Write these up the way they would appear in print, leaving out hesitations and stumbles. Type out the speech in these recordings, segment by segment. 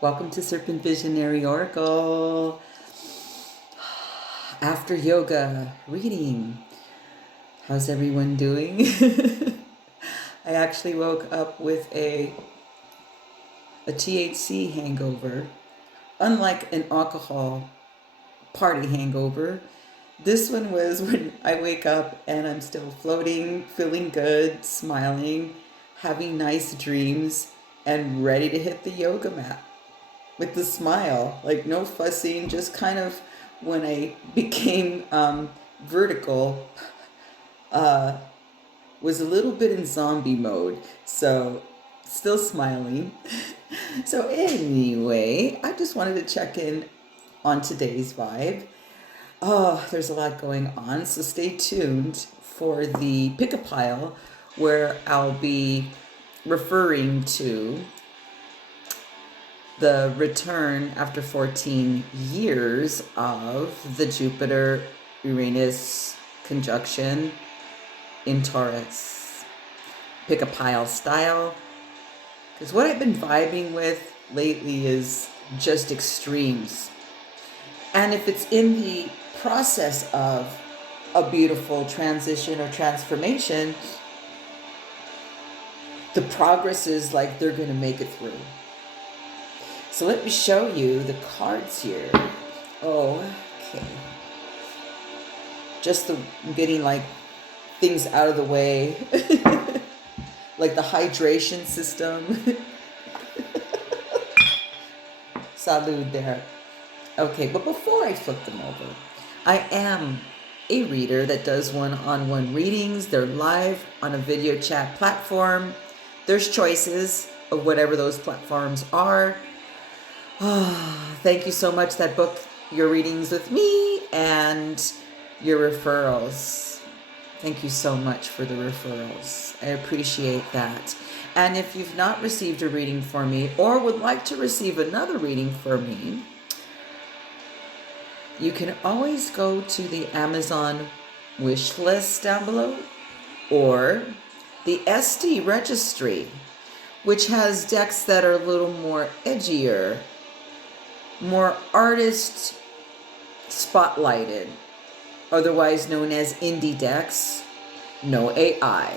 Welcome to Serpent Visionary Oracle. After yoga reading. How's everyone doing? I actually woke up with a THC hangover. Unlike an alcohol party hangover, this one was when I wake up and I'm still floating, feeling good, smiling, having nice dreams, and ready to hit the yoga mat with the smile, like no fussing, just kind of when I became vertical, was a little bit in zombie mode, so still smiling. So anyway, I just wanted to check in on today's vibe. Oh, there's a lot going on, so stay tuned for the pick a pile where I'll be referring to the return after 14 years of the Jupiter-Uranus conjunction in Taurus. Pick a pile style. Because what I've been vibing with lately is just extremes. And if it's in the process of a beautiful transition or transformation, the progress is like they're going to make it through. So let me show you the cards here. Oh, okay. I'm getting like things out of the way. Like the hydration system. Salud there. Okay, but before I flip them over, I am a reader that does one-on-one readings. They're live on a video chat platform. There's choices of whatever those platforms are. Thank you so much that booked your readings with me and your referrals. Thank you so much for the referrals. I appreciate that. And if you've not received a reading for me or would like to receive another reading for me, you can always go to the Amazon wish list down below or the ESTY Registry, which has decks that are a little more edgier, more artist spotlighted, otherwise known as indie decks, no AI.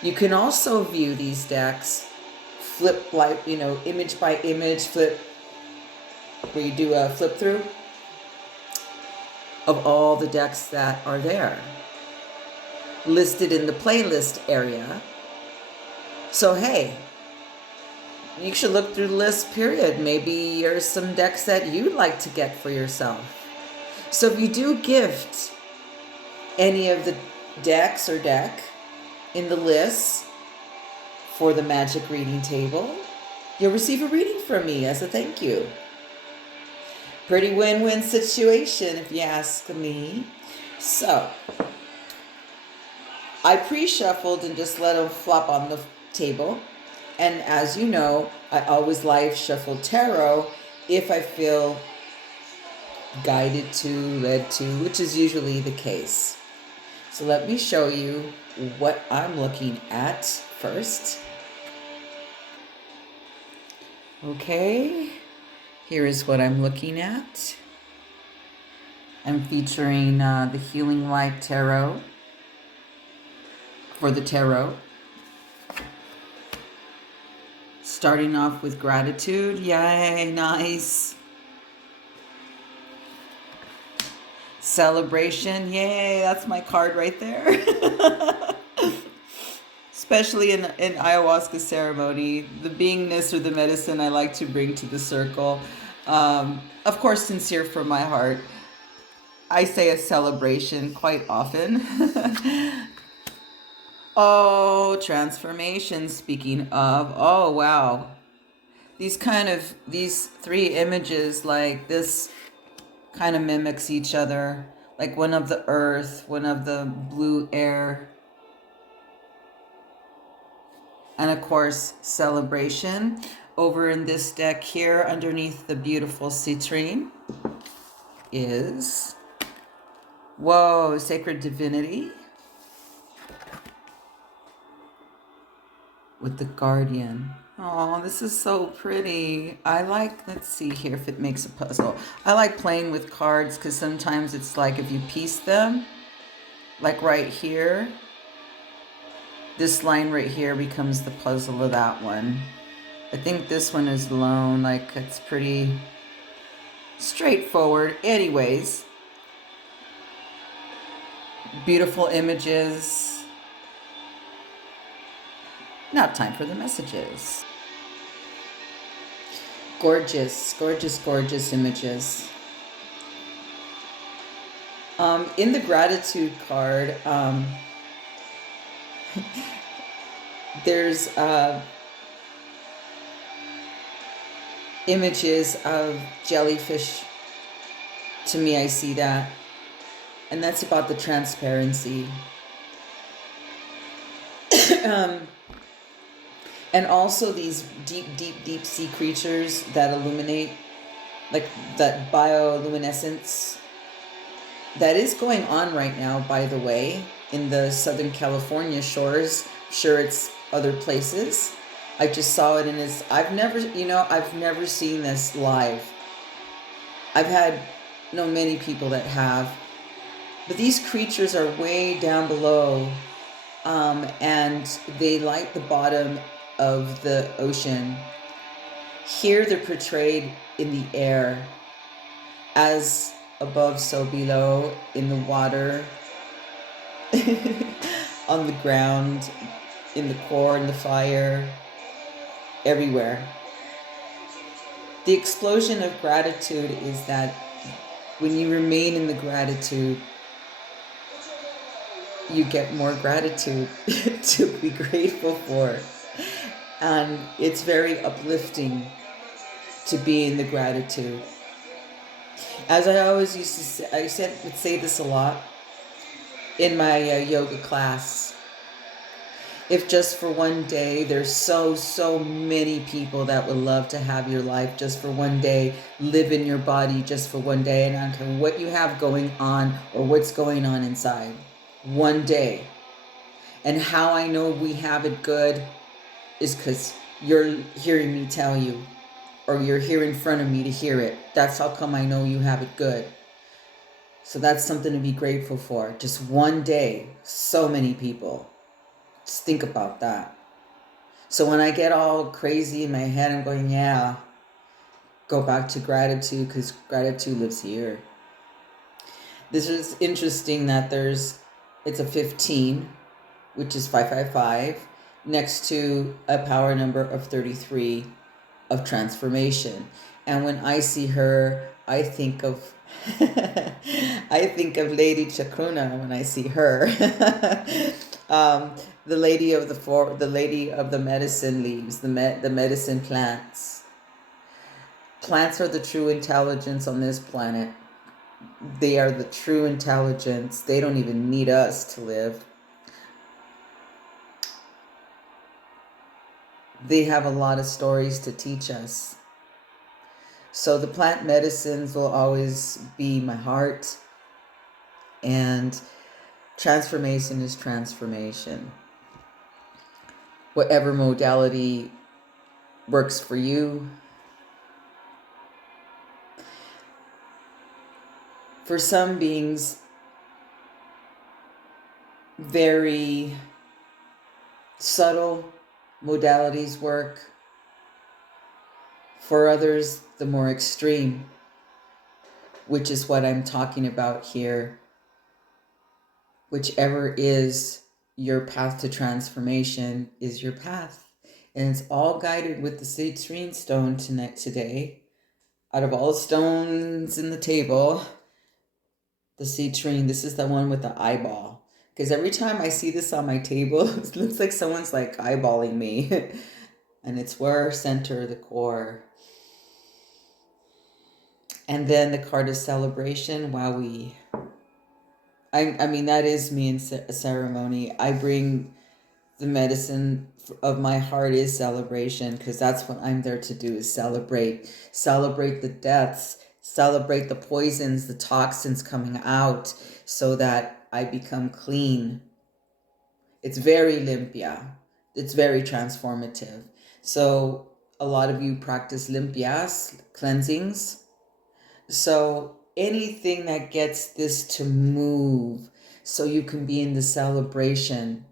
You can also view these decks, flip like, image by image flip, where you do a flip through of all the decks that are there, listed in the playlist area. So hey, you should look through the list, period. Maybe there's some decks that you'd like to get for yourself. So if you do gift any of the decks or deck in the list for the magic reading table, you'll receive a reading from me as a thank you. Pretty win-win situation, if you ask me. So I pre-shuffled and just let them flop on the table. And as you know, I always live shuffle tarot if I feel guided to, led to, which is usually the case. So let me show you what I'm looking at first. Okay, here is what I'm looking at. I'm featuring the Healing Light Tarot for the tarot. Starting off with gratitude. Yay, nice. Celebration. Yay, that's my card right there. Especially in ayahuasca ceremony, the beingness or the medicine I like to bring to the circle. Of course, sincere from my heart. I say a celebration quite often. Oh, transformation. Speaking of, oh wow, these three images, like this kind of mimics each other, like one of the earth, one of the blue air, and of course celebration. Over in this deck here, underneath the beautiful citrine, is, whoa, sacred divinity with the guardian. Oh, this is so pretty. I like, let's see here if it makes a puzzle. I like playing with cards because sometimes it's like if you piece them, like right here, this line right here becomes the puzzle of that one. I think this one is alone, like it's pretty straightforward. Anyways, beautiful images. Now time for the messages. Gorgeous, gorgeous, gorgeous images. In the gratitude card, there's images of jellyfish. To me, I see that. And that's about the transparency. And also these deep, deep, deep sea creatures that illuminate, like that bioluminescence. That is going on right now, by the way, in the Southern California shores. I'm sure it's other places. I just saw it in this. I've never seen this live. I've had many people that have. But these creatures are way down below, and they light the bottom of the ocean. Here they're portrayed in the air, as above, so below, in the water, on the ground, in the core, in the fire, everywhere. The explosion of gratitude is that when you remain in the gratitude, you get more gratitude to be grateful for. And it's very uplifting to be in the gratitude. As I always used to say, would say this a lot in my yoga class. If just for one day, there's so many people that would love to have your life just for one day, live in your body just for one day, and I don't care what you have going on or what's going on inside. One day. And how I know we have it good is because you're hearing me tell you, or you're here in front of me to hear it. That's how come I know you have it good. So that's something to be grateful for. Just one day, so many people. Just think about that. So when I get all crazy in my head, I'm going, yeah, go back to gratitude, because gratitude lives here. This is interesting that it's a 15, which is 555, next to a power number of 33 of transformation. And when I see her, I think of Lady Chakruna when I see her. The lady of the medicine leaves, the medicine plants. Plants are the true intelligence on this planet. They are the true intelligence. They don't even need us to live. They have a lot of stories to teach us. So the plant medicines will always be my heart. And transformation is transformation. Whatever modality works for you. For some beings, very subtle modalities work. For others, the more extreme, which is what I'm talking about here. Whichever is your path to transformation is your path. And it's all guided with the citrine stone today. Out of all stones in the table, the citrine, this is the one with the eyeball. Because every time I see this on my table, it looks like someone's like eyeballing me. And it's where center, the core. And then the card of celebration, wowie. I mean, that is me in a ceremony. I bring the medicine of my heart is celebration, because that's what I'm there to do, is celebrate the deaths, celebrate the poisons, the toxins coming out, so that I become clean. It's very limpia. It's very transformative. So a lot of you practice limpias, cleansings. So anything that gets this to move so you can be in the celebration.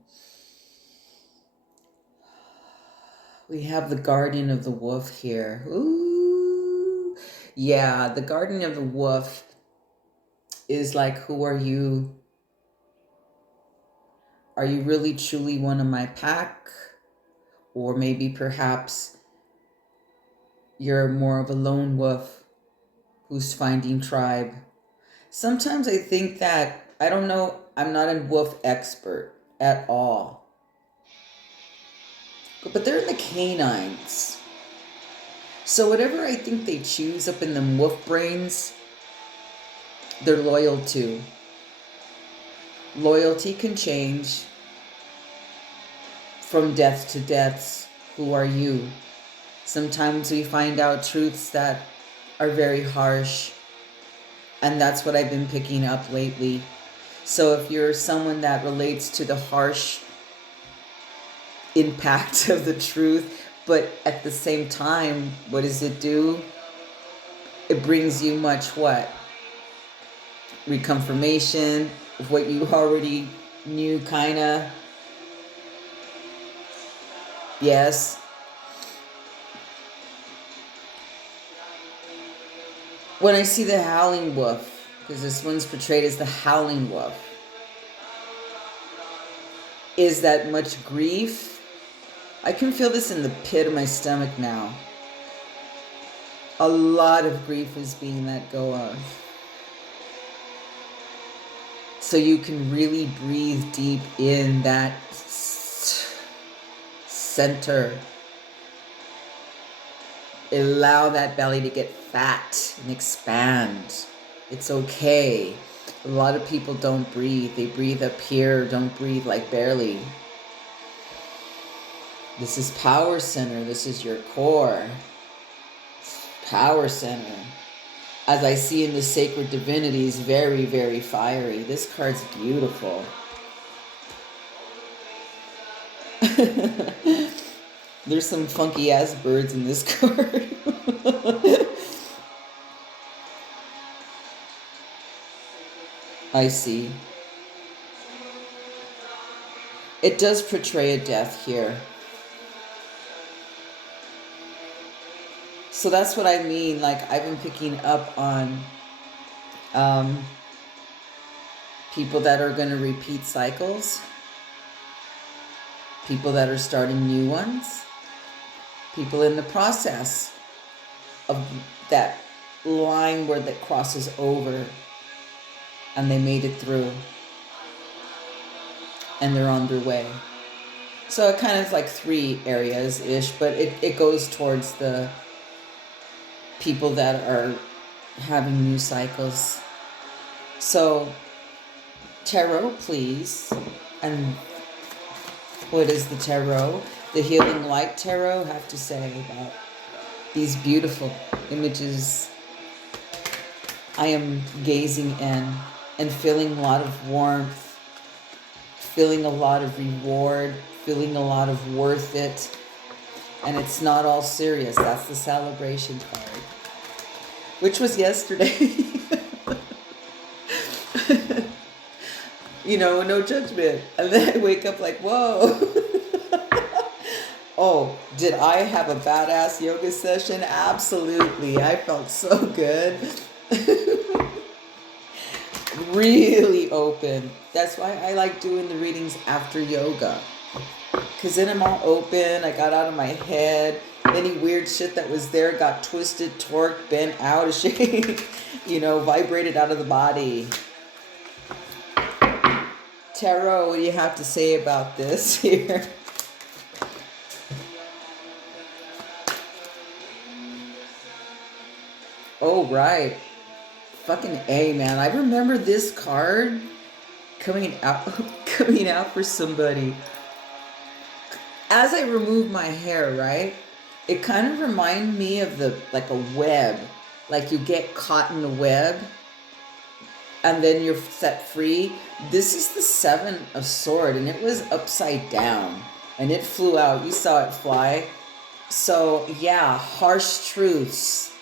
We have the guardian of the wolf here. Ooh. Yeah, the guardian of the wolf is like, who are you? Are you really truly one of my pack? Or maybe perhaps you're more of a lone wolf who's finding tribe. Sometimes I think that, I don't know, I'm not a wolf expert at all. But they're in the canines. So whatever I think they choose up in the wolf brains, they're loyal to. Loyalty can change from death to deaths. Who are you? Sometimes we find out truths that are very harsh. And that's what I've been picking up lately. So if you're someone that relates to the harsh impact of the truth, but at the same time, what does it do? It brings you much what? Reconfirmation of what you already knew, kind of. Yes. When I see the howling wolf, because this one's portrayed as the howling wolf, is that much grief? I can feel this in the pit of my stomach now. A lot of grief is being let go of. So you can really breathe deep in that center. Allow that belly to get fat and expand. It's okay. A lot of people don't breathe. They breathe up here, don't breathe like barely. This is power center. This is your core. Power center. As I see in the sacred divinities, very, very fiery. This card's beautiful. There's some funky ass birds in this card. I see. It does portray a death here. So that's what I mean. Like, I've been picking up on people that are going to repeat cycles, people that are starting new ones, people in the process of that line where that crosses over and they made it through and they're on their way. So it kind of like 3 areas-ish, but it goes towards the people that are having new cycles. So tarot, please. And what is the tarot? The Healing Light Tarot have to say about these beautiful images I am gazing in and feeling a lot of warmth, feeling a lot of reward, feeling a lot of worth it. And it's not all serious. That's the celebration card, which was yesterday. You know, no judgment. And then I wake up like, whoa. Oh, did I have a badass yoga session? Absolutely. I felt so good. Really open. That's why I like doing the readings after yoga. Because then I'm all open. I got out of my head. Any weird shit that was there got twisted, torqued, bent out of shape. You know, vibrated out of the body. Tarot, what do you have to say about this here? Oh, right. Fucking A, man. I remember this card coming out for somebody. As I remove my hair, right? It kind of reminded me of like a web. Like you get caught in a web and then you're set free. This is the 7 of Swords, and it was upside down and it flew out. You saw it fly. So, yeah, harsh truths.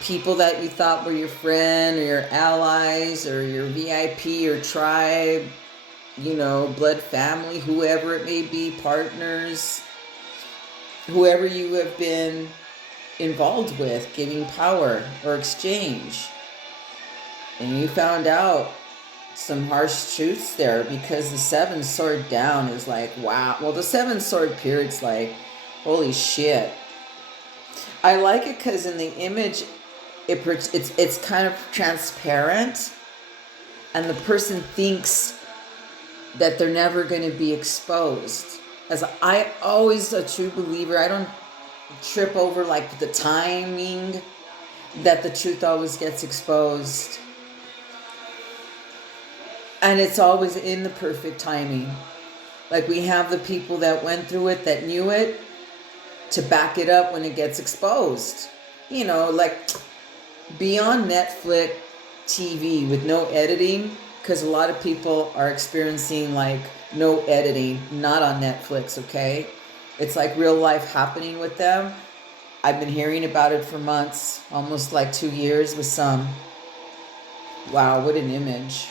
People that you thought were your friend or your allies or your VIP or tribe, blood family, whoever it may be, partners, whoever you have been involved with, giving power or exchange. And you found out some harsh truths there, because the seven sword down is like, wow. Well, the seven sword period's like, holy shit. I like it because in the image, it's kind of transparent, and the person thinks that they're never going to be exposed. As I always a true believer, I don't trip over like the timing that the truth always gets exposed. And it's always in the perfect timing. Like we have the people that went through it, that knew it, to back it up when it gets exposed. Like be on Netflix TV with no editing, because a lot of people are experiencing like no editing, not on Netflix, okay? It's like real life happening with them. I've been hearing about it for months, almost like 2 years with some. Wow, what an image.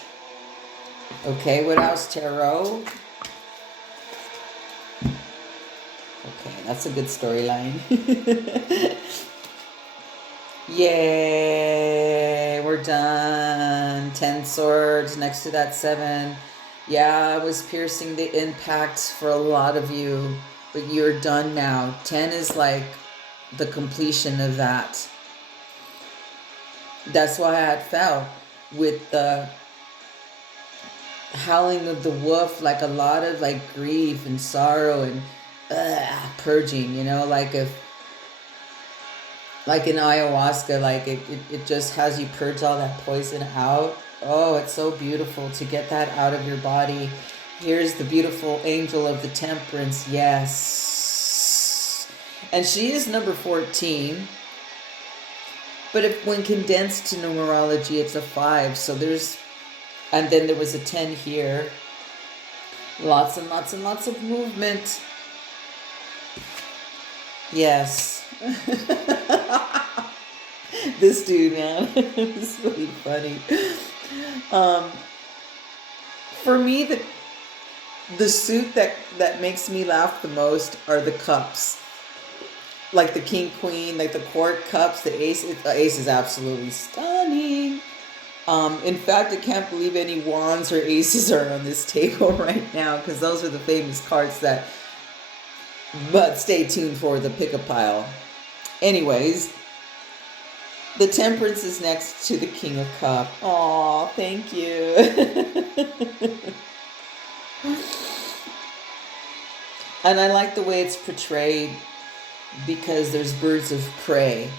Okay, what else, tarot? Okay, that's a good storyline. Yay, we're done. 10 swords next to that 7. Yeah, I was piercing the impact for a lot of you, but you're done now. 10 is like the completion of that. That's why I had felt with the howling of the wolf, like a lot of like grief and sorrow and purging, like in ayahuasca, like it just has you purge all that poison out. Oh, it's so beautiful to get that out of your body. Here's the beautiful angel of the temperance. Yes. And she is number 14. But when condensed to numerology, it's a 5. So and then there was a 10 here. Lots and lots and lots of movement. Yes. This dude, man, it's really funny. For me, the suit that makes me laugh the most are the cups. Like the king, queen, like the court cups, the ace. The ace is absolutely stunning. In fact, I can't believe any wands or aces are on this table right now, because those are the famous cards but stay tuned for the pick-a pile. Anyways, the temperance is next to the king of cup. Aw, thank you. And I like the way it's portrayed, because there's birds of prey.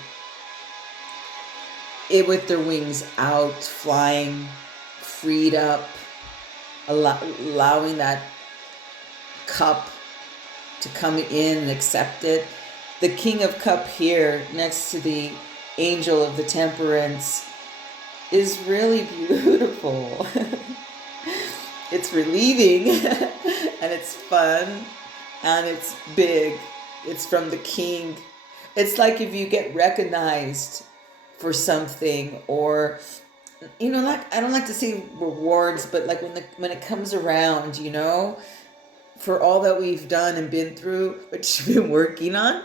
With their wings out, flying, freed up, allowing that cup to come in and accept it. The king of cup here, next to the angel of the temperance, is really beautiful. It's relieving, and it's fun, and it's big. It's from the king. It's like if you get recognized for something, or like, I don't like to say rewards, but like when it comes around, for all that we've done and been through, what you've been working on.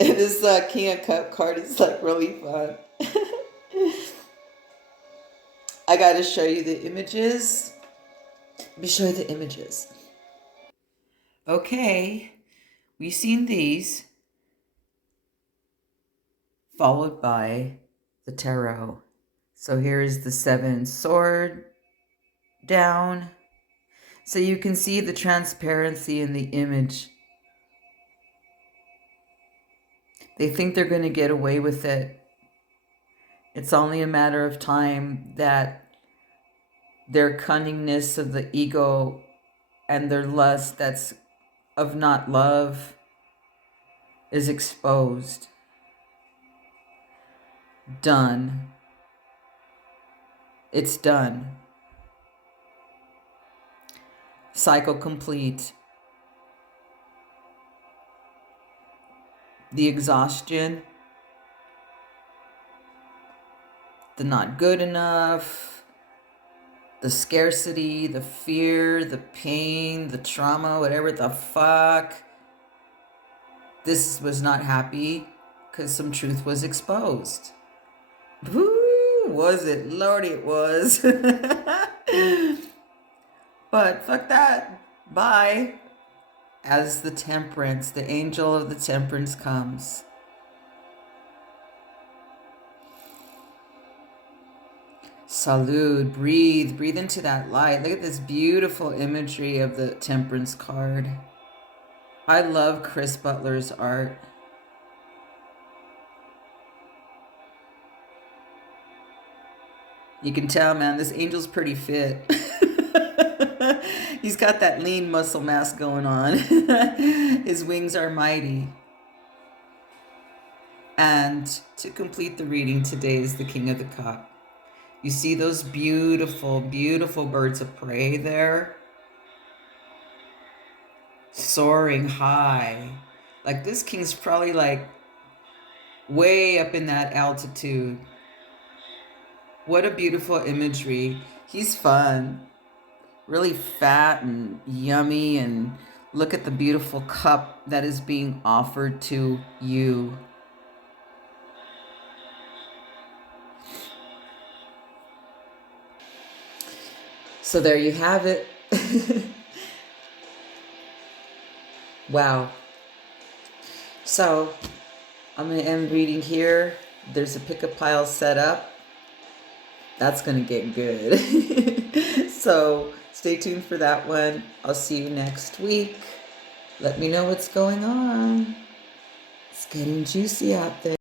And this king of cup card is like really fun. I gotta show you the images. Let me show you the images. Okay, we've seen these, followed by the tarot. So here's the 7 sword down. So you can see the transparency in the image. They think they're going to get away with it. It's only a matter of time that their cunningness of the ego and their lust that's of not love is exposed. Done. It's done. Cycle complete. the exhaustion, the not good enough, the scarcity, the fear, the pain, the trauma, whatever the fuck. This was not happy because some truth was exposed. Woo, was it? Lordy, it was. But fuck that. Bye. As the temperance, the angel of the temperance comes. Salud. Breathe. Breathe into that light. Look at this beautiful imagery of the temperance card. I love Chris Butler's art. You can tell, man, this angel's pretty fit. He's got that lean muscle mass going on. His wings are mighty. And to complete the reading today is the King of the Cup. You see those beautiful, beautiful birds of prey there? Soaring high. Like this king's probably like way up in that altitude. What a beautiful imagery. He's fun. Really fat and yummy, and look at the beautiful cup that is being offered to you. So there you have it. Wow. So I'm going to end reading here. There's a pick-up pile set up. That's going to get good. So stay tuned for that one. I'll see you next week. Let me know what's going on. It's getting juicy out there.